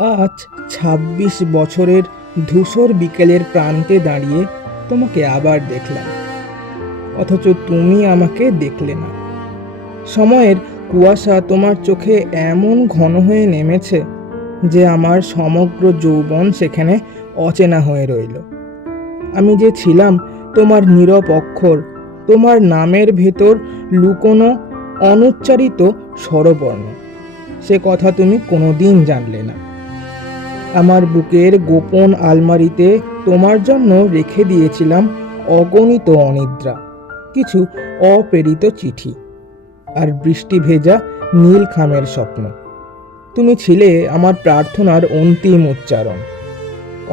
আজ ২৬ বছরের ধূসর বিকেলের প্রান্তে দাঁড়িয়ে তোমাকে আবার দেখলাম, অথচ তুমি আমাকে দেখলে না। সময়ের কুয়াশা তোমার চোখে এমন ঘন হয়ে নেমেছে যে আমার সমগ্র যৌবন সেখানে অচেনা হয়ে রইল। আমি যে ছিলাম তোমার নীরব অক্ষর, তোমার নামের ভেতর লুকোনো অনুচ্চারিত স্বরবর্ণ, সে কথা তুমি কোনোদিন জানলে না। আমার বুকের গোপন আলমারিতে তোমার জন্য রেখে দিয়েছিলাম অগণিত অনিদ্রা, কিছু অপ্রেরিত চিঠি আর বৃষ্টি ভেজা নীল খামের স্বপ্ন। তুমি ছিলে আমার প্রার্থনার অন্তিম উচ্চারণ,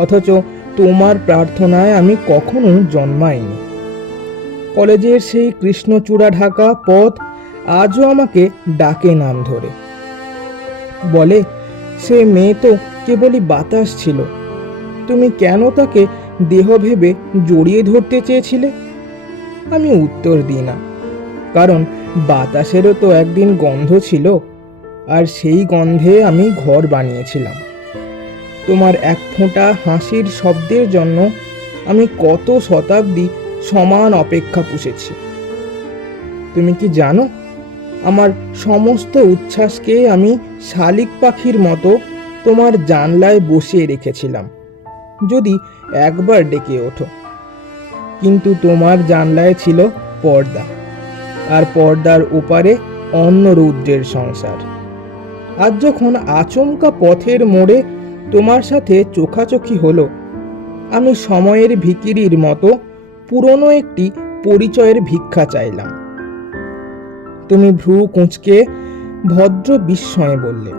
অথচ তোমার প্রার্থনায় আমি কখনো জন্মাইনি। কলেজের সেই কৃষ্ণচূড়া ঢাকা পথ আজও আমাকে ডাকে নাম ধরে, বলে সে মেয়ে তো কেবলই বাতাস ছিল, তুমি কেন তাকে দেহ ভেবে জড়িয়ে ধরতে চেয়েছিলে? আমি উত্তর দিই না, কারণ বাতাসেরও তো একদিন গন্ধ ছিল, আর সেই গন্ধে আমি ঘর বানিয়েছিলাম। তোমার এক ফোঁটা হাসির শব্দের জন্য আমি কত শতাব্দী সমান অপেক্ষা পুষেছি। তুমি কি জানো, আমার সমস্ত উচ্ছ্বাসকে আমি শালিক পাখির মতো তোমার জানলায় বসিয়ে রেখেছিলাম, যদি একবার ডেকে ওঠো। কিন্তু তোমার জানলায় ছিল পর্দা, আর পর্দার ওপারে অন্য রৌদ্রের সংসার। আজ যখন আচমকা পথের মোড়ে তোমার সাথে চোখাচোখি হলো, আমি সময়ের ভিখিরির মতো পুরনো একটি পরিচয়ের ভিক্ষা চাইলাম। তুমি ভ্রু কুঁচকে ভদ্র বিস্ময়ে বললে,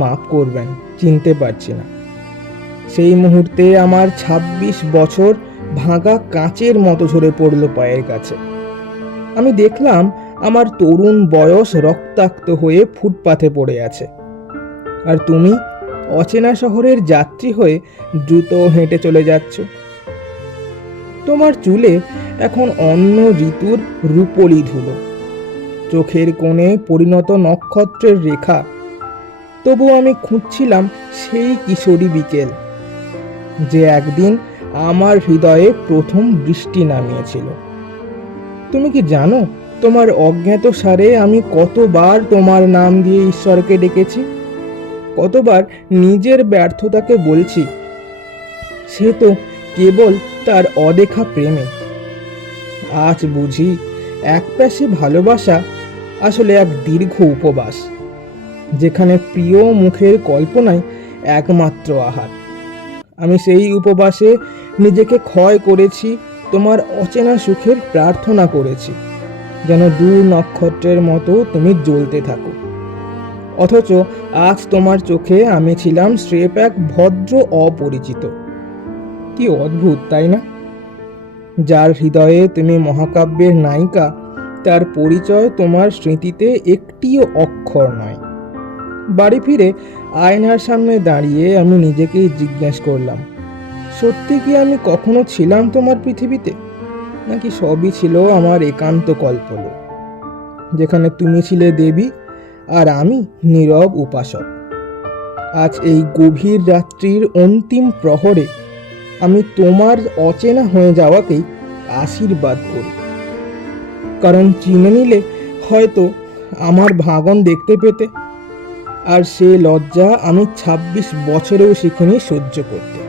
মাফ করবেন, চিনতে পারছি না। সেই মুহূর্তে আমার ২৬ বছর ভাঙা কাঁচের মতো ঝরে পড়ল পায়ের কাছে। আমি দেখলাম আমার তরুণ বয়স রক্তাক্ত হয়ে ফুটপাথে পড়ে আছে, আর তুমি অচেনা শহরের যাত্রী হয়ে দ্রুত হেঁটে চলে যাচ্ছ। তোমার চুলে এখন অন্য ঋতুর রূপলি ধুলো, চোখের কোণে পরিণত নক্ষত্রের রেখা। তবু আমি খুঁজছিলাম সেই কিশোরী বিকেল, যে একদিন আমার হৃদয়ে প্রথম বৃষ্টি নামিয়েছিল। তুমি কি জানো, তোমার অজ্ঞাত সারে আমি কতবার তোমার নাম দিয়ে ঈশ্বরকে ডেকেছি, কতবার নিজের ব্যর্থতাকে বলছি সে তো কেবল তার অদেখা প্রেমে। আজ বুঝি একপ্যাশে ভালোবাসা আসলে এক দীর্ঘ উপবাস, যেখানে প্রিয় মুখের কল্পনায় একমাত্র আহার। আমি সেই উপবাসে নিজেকে ক্ষয় করেছি, তোমার অচেনা সুখের প্রার্থনা করেছি, যেন দূর নক্ষত্রের মতো তুমি জ্বলতে থাকো। অথচ আজ তোমার চোখে আমি ছিলাম স্রেফ এক ভদ্র অপরিচিত। কি অদ্ভুত, তাই না? যার হৃদয়ে তুমি মহাকাব্যের নায়িকা, তার পরিচয় তোমার স্মৃতিতে একটিও অক্ষর নয়। বাড়ি ফিরে আয়নার সামনে দাঁড়িয়ে আমি নিজেকেই জিজ্ঞেস করলাম, সত্যি কি আমি কখনো ছিলাম তোমার পৃথিবীতে, নাকি সবই ছিল আমার একান্ত কল্পনা, যেখানে তুমি ছিলে দেবী আর আমি নীরব উপাসক। আজ এই গভীর রাত্রির অন্তিম প্রহরে আমি তোমার অচেনা হয়ে যাওয়াকেই আশীর্বাদ করি, কারণ চিনে নিলে হয়তো আমার ভাঙন দেখতে পেতে, আর সে লজ্জা আমি ২৬ বছরেও শিখিনি সহ্য করতে।